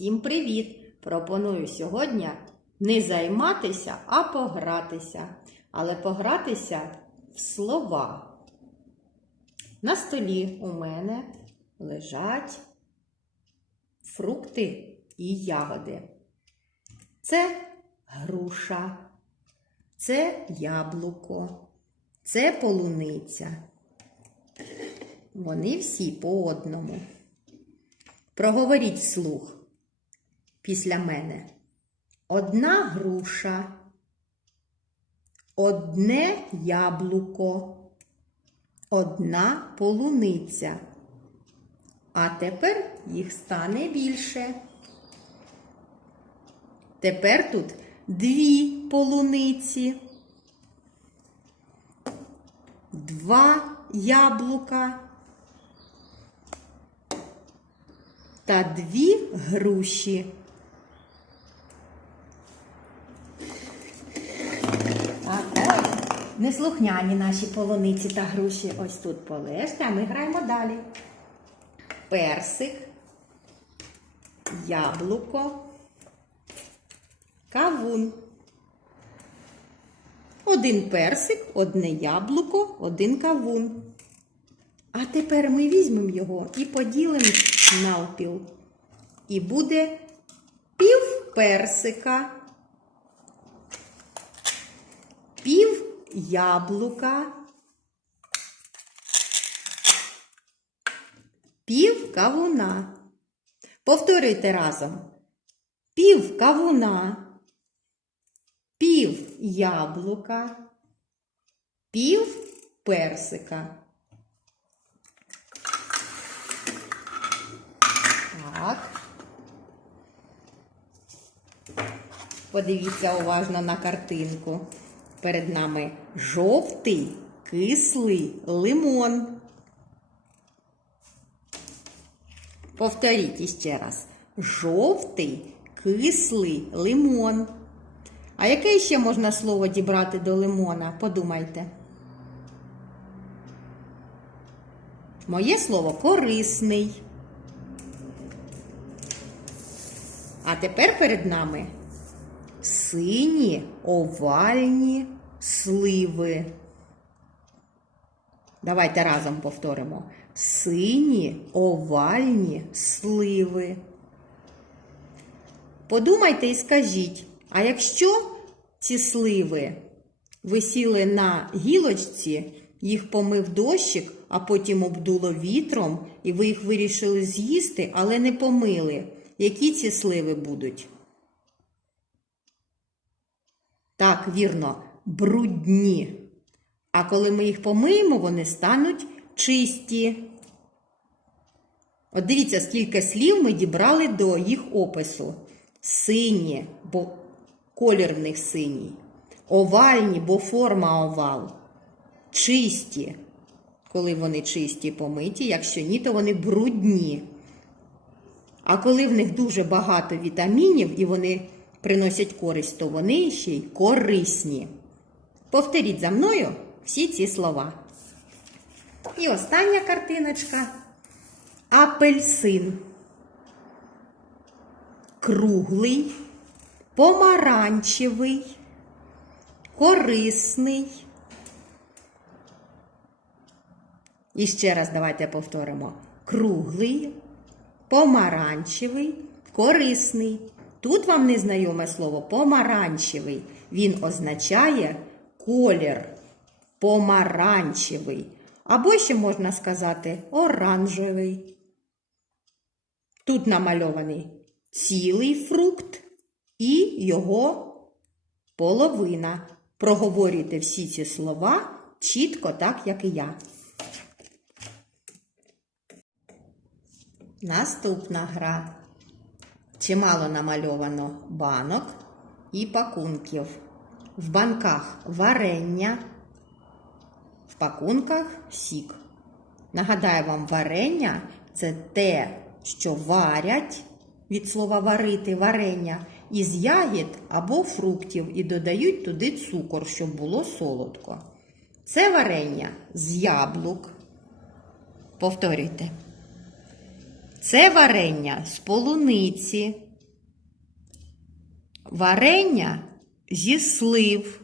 Всім привіт! Пропоную сьогодні не займатися, а погратися. Але погратися в слова. На столі у мене лежать фрукти і ягоди. Це груша, це яблуко, це полуниця. Вони всі по одному. Проговоріть вслух після мене. Одна груша, одне яблуко, одна полуниця. А тепер їх стане більше. Тепер тут дві полуниці, два яблука. та дві груші. Так, ой, неслухняні наші полуниці та груші. Ось тут полежте, а ми граємо далі. Персик, яблуко, кавун. Один персик, одне яблуко, один кавун. А тепер ми візьмемо його і поділимо навпіл. І буде пів персика, пів яблука, пів кавуна. Повторюйте разом. Пів кавуна, пів яблука, пів персика. Так. Подивіться уважно на картинку. Перед нами жовтий кислий лимон. Повторіть іще раз. Жовтий кислий лимон. А яке ще можна слово дібрати до лимона? Подумайте. Моє слово корисний. А тепер перед нами сині овальні сливи. Давайте разом повторимо. Сині овальні сливи. Подумайте і скажіть, а якщо ці сливи висіли на гілочці, їх помив дощик, а потім обдуло вітром, і ви їх вирішили з'їсти, але не помили. Які ці сливи будуть? Так, вірно, брудні. А коли ми їх помиємо, вони стануть чисті. От дивіться, скільки слів ми дібрали до їх опису. Сині, бо колір в них синій. Овальні, бо форма овал. Чисті, коли вони чисті помиті, якщо ні, то вони брудні. А коли в них дуже багато вітамінів і вони приносять користь, то вони ще й корисні. Повторіть за мною всі ці слова. І остання картиночка. Апельсин. Круглий, помаранчевий, корисний. І ще раз давайте повторимо. Круглий, помаранчевий, корисний. Тут вам незнайоме слово помаранчевий. Він означає колір помаранчевий. Або ще можна сказати оранжевий. Тут намальований цілий фрукт і його половина. Проговорюйте всі ці слова чітко, так, як і я. Наступна гра. Чимало намальовано банок і пакунків. В банках варення, в пакунках сік. Нагадаю вам, варення це те, що варять від слова варити варення із ягід або фруктів і додають туди цукор, щоб було солодко. Це варення з яблук. Повторюйте. Це варення з полуниці. Варення зі слив.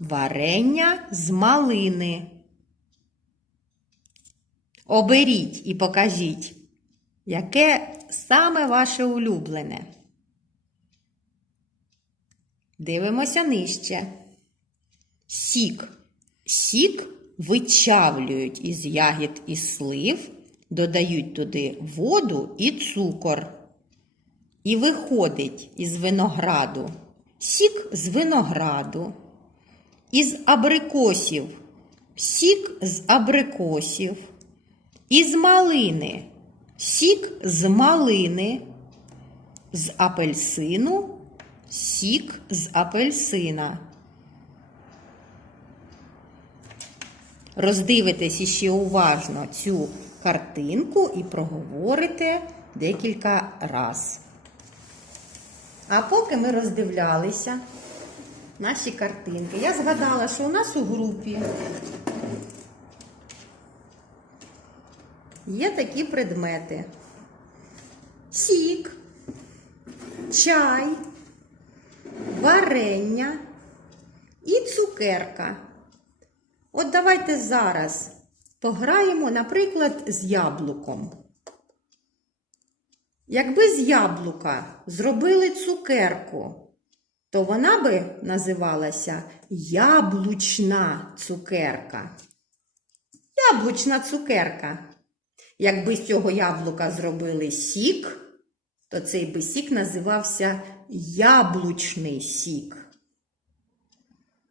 Варення з малини. Оберіть і покажіть, яке саме ваше улюблене. Дивимося нижче. Сік. Сік вичавлюють із ягід і слив, додають туди воду і цукор. І виходить із винограду. Сік з винограду, із абрикосів, сік з абрикосів, із малини, сік з малини, з апельсину, сік з апельсина. Роздивитесь іще уважно цю картинку і проговорите декілька раз. А поки ми роздивлялися наші картинки, я згадала, що у нас у групі є такі предмети: сік, чай, варення і цукерка. От давайте зараз пограємо, наприклад, з яблуком. Якби з яблука зробили цукерку, то вона би називалася яблучна цукерка. Яблучна цукерка. Якби з цього яблука зробили сік, то цей би сік називався яблучний сік.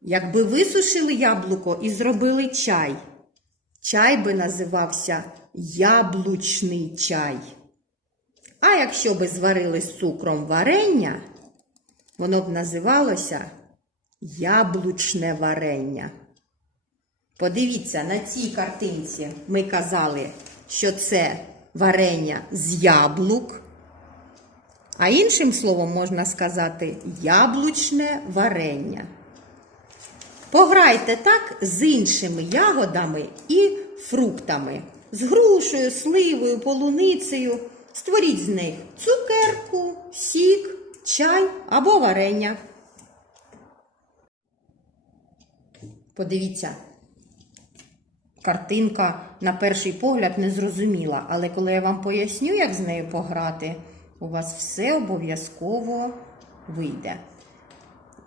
Якби висушили яблуко і зробили чай, чай би називався яблучний чай. А якщо би зварили з цукром варення, воно б називалося яблучне варення. Подивіться, на цій картинці ми казали, що це варення з яблук. А іншим словом можна сказати яблучне варення. Пограйте так з іншими ягодами і фруктами, з грушею, сливою, полуницею. Створіть з них цукерку, сік, чай або варення. Подивіться, картинка на перший погляд не зрозуміла, але коли я вам поясню, як з нею пограти, у вас все обов'язково вийде.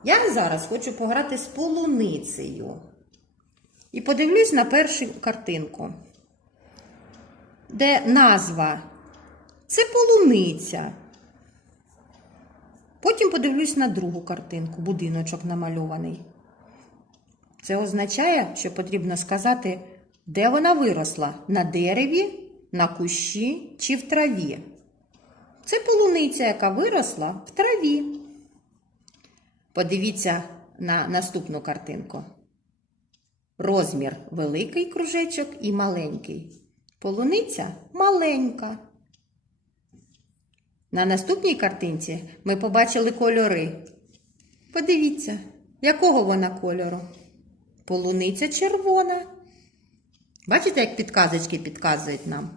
Я зараз хочу пограти з полуницею. І подивлюсь на першу картинку, де назва це полуниця. Потім подивлюсь на другу картинку, будиночок намальований. Це означає, що потрібно сказати, де вона виросла: на дереві, на кущі чи в траві. Це полуниця, яка виросла в траві. Подивіться на наступну картинку. Розмір великий кружечок і маленький. Полуниця маленька. На наступній картинці ми побачили кольори. Подивіться, якого вона кольору? Полуниця червона. Бачите, як підказочки підказують нам?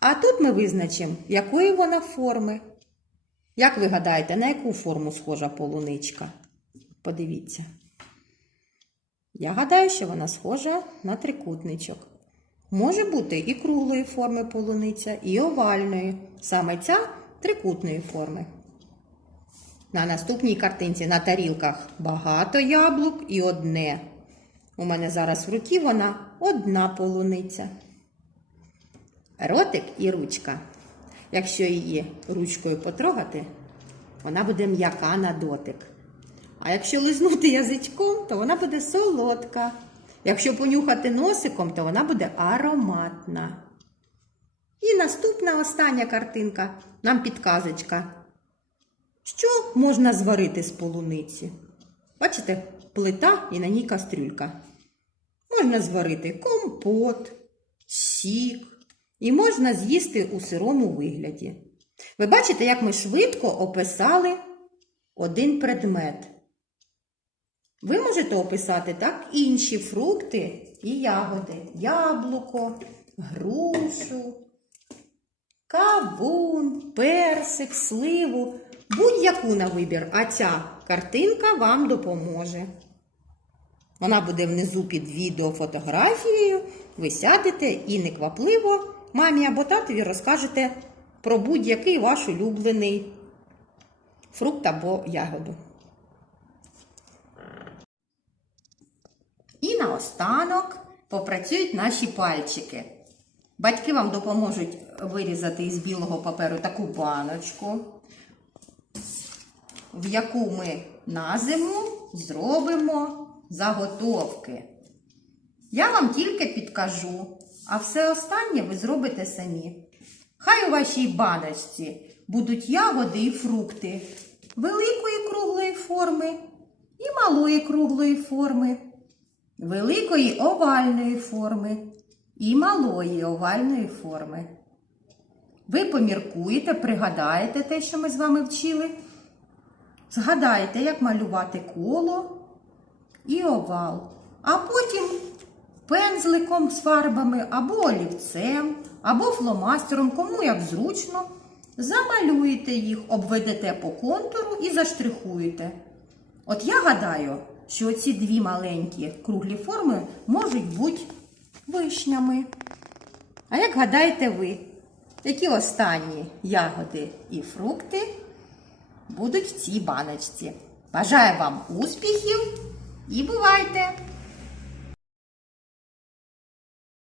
А тут ми визначимо, якої вона форми. Як ви гадаєте, на яку форму схожа полуничка? Подивіться. Я гадаю, що вона схожа на трикутничок. Може бути і круглої форми полуниця, і овальної. Саме ця трикутної форми. На наступній картинці на тарілках багато яблук і одне. У мене зараз в руці вона одна полуниця. Ротик і ручка. Якщо її ручкою потрогати, вона буде м'яка на дотик. А якщо лизнути язичком, то вона буде солодка. Якщо понюхати носиком, то вона буде ароматна. І наступна остання картинка нам підказочка. Що можна зварити з полуниці? Бачите, плита і на ній кастрюлька. Можна зварити компот, сік і можна з'їсти у сирому вигляді. Ви бачите, як ми швидко описали один предмет. Ви можете описати так інші фрукти і ягоди. Яблуко, грушу, кавун, персик, сливу. будь-яку на вибір, а ця картинка вам допоможе. Вона буде внизу під відео фотографією. Ви сядете і неквапливо мамі або татові розкажете про будь-який ваш улюблений фрукт або ягоду. І наостанок попрацюють наші пальчики. Батьки вам допоможуть вирізати із білого паперу таку баночку, в яку ми на зиму зробимо заготовки. Я вам тільки підкажу, а все останнє ви зробите самі. Хай у вашій баночці будуть ягоди і фрукти великої круглої форми і малої круглої форми, великої овальної форми і малої овальної форми. Ви поміркуєте, пригадаєте те, що ми з вами вчили. Згадайте, як малювати коло і овал. А потім пензликом з фарбами або олівцем, або фломастером, кому як зручно, замалюєте їх, обведете по контуру і заштрихуєте. От я гадаю, що ці дві маленькі круглі форми можуть бути вишнями. А як гадаєте ви, які останні ягоди і фрукти будуть в цій баночці? Бажаю вам успіхів і бувайте!